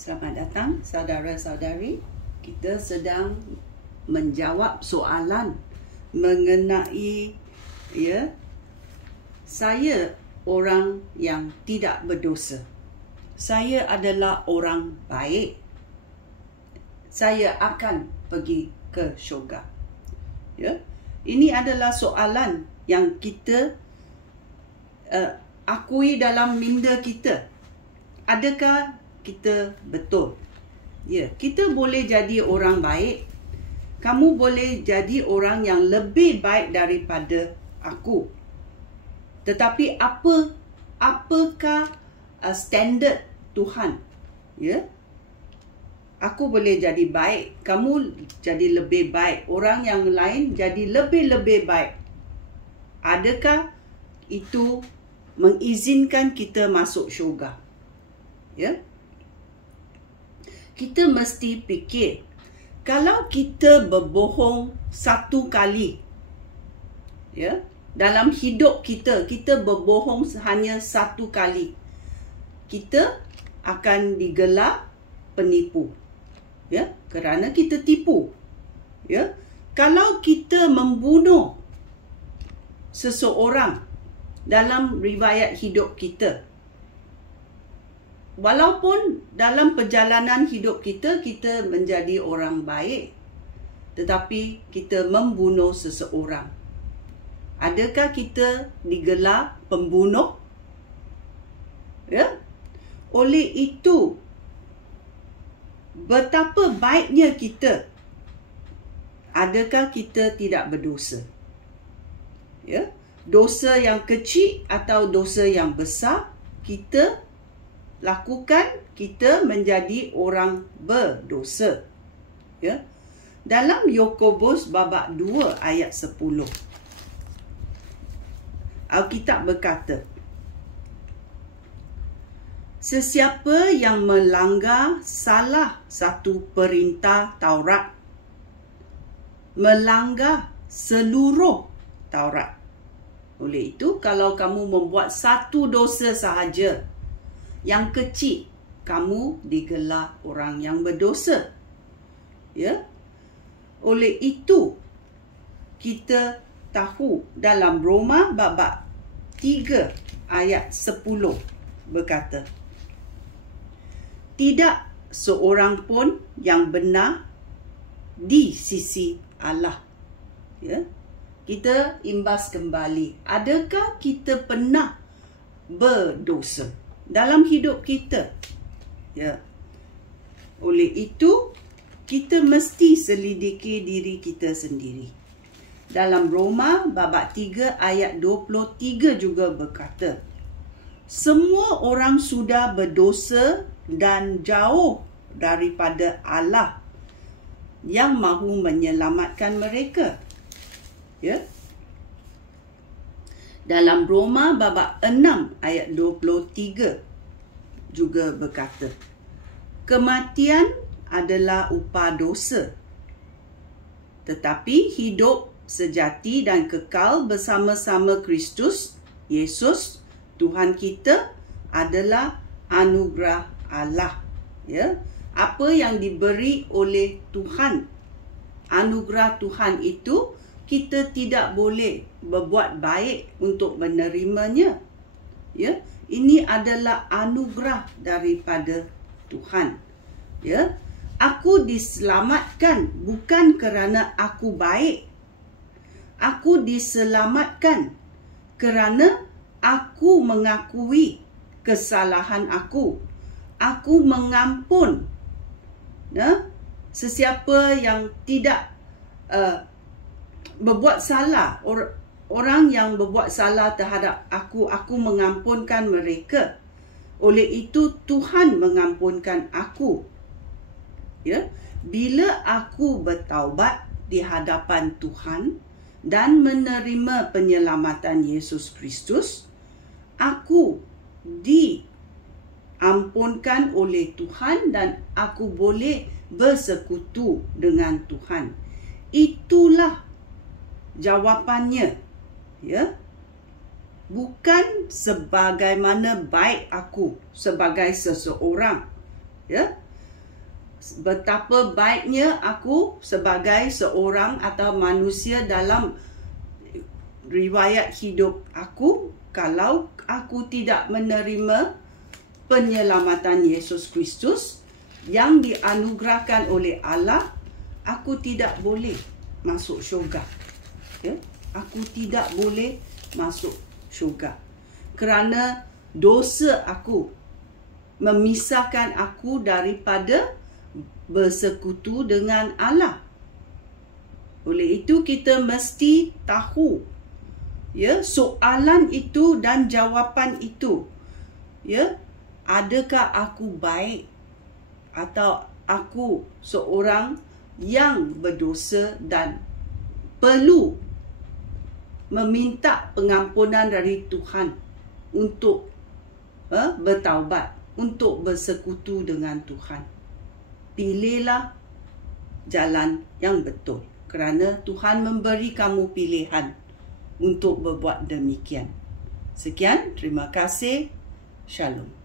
Selamat datang saudara-saudari. Kita sedang menjawab soalan mengenai saya orang yang tidak berdosa. Saya adalah orang baik. Saya akan pergi ke syurga. Ini adalah soalan yang kita akui dalam minda kita. Adakah kita betul? Kita boleh jadi orang baik. Kamu boleh jadi orang yang lebih baik daripada aku. Tetapi apakah standard Tuhan? Aku boleh jadi baik, kamu jadi lebih baik, orang yang lain jadi lebih-lebih baik. Adakah itu mengizinkan kita masuk syurga? Kita mesti fikir, kalau kita berbohong satu kali, dalam hidup kita berbohong hanya satu kali, kita akan digelar penipu. Kerana kita tipu. Kalau kita membunuh seseorang dalam riwayat hidup kita, walaupun dalam perjalanan hidup kita menjadi orang baik, tetapi kita membunuh seseorang, adakah kita digelar pembunuh? Oleh itu, betapa baiknya kita, adakah kita tidak berdosa? Dosa yang kecil atau dosa yang besar kita lakukan, kita menjadi orang berdosa. Dalam Yakobus babak 2 ayat 10, Alkitab berkata, sesiapa yang melanggar salah satu perintah Taurat, melanggar seluruh Taurat. Oleh itu, kalau kamu membuat satu dosa sahaja yang kecil, kamu digelar orang yang berdosa. Oleh itu, kita tahu dalam Roma babak 3 ayat 10 berkata, tidak seorang pun yang benar di sisi Allah. Kita imbas kembali, adakah kita pernah berdosa dalam hidup kita? Oleh itu, kita mesti selidiki diri kita sendiri. Dalam Roma babak 3 ayat 23 juga berkata, semua orang sudah berdosa dan jauh daripada Allah yang mahu menyelamatkan mereka. Dalam Roma babak 6 ayat 23 juga berkata, kematian adalah upah dosa, tetapi hidup sejati dan kekal bersama-sama Kristus Yesus Tuhan kita adalah anugerah Allah. Apa yang diberi oleh Tuhan, anugerah Tuhan itu, kita tidak boleh berbuat baik untuk menerimanya. Ini adalah anugerah daripada Tuhan. Aku diselamatkan bukan kerana aku baik. Aku diselamatkan kerana aku mengakui kesalahan aku. Aku mengampun sesiapa yang tidak berbuat salah. Orang yang berbuat salah terhadap aku mengampunkan mereka. Oleh itu, Tuhan mengampunkan aku. Bila aku bertaubat di hadapan Tuhan dan menerima penyelamatan Yesus Kristus, aku diampunkan oleh Tuhan dan aku boleh bersekutu dengan Tuhan. Itulah jawapannya. Bukan sebagaimana baik aku sebagai seseorang. betapa baiknya aku sebagai seorang atau manusia dalam riwayat hidup aku kalau aku tidak menerima penyelamatan Yesus Kristus yang dianugerahkan oleh Allah. Aku tidak boleh masuk syurga. Ya? Aku tidak boleh masuk syurga. Kerana dosa aku memisahkan aku daripada bersekutu dengan Allah. Oleh itu kita mesti tahu ya soalan itu dan jawapan itu. Ya, adakah aku baik atau aku seorang yang berdosa dan perlu meminta pengampunan dari Tuhan untuk bertaubat, untuk bersekutu dengan Tuhan. Pilihlah jalan yang betul kerana Tuhan memberi kamu pilihan untuk berbuat demikian. Sekian, terima kasih. Shalom.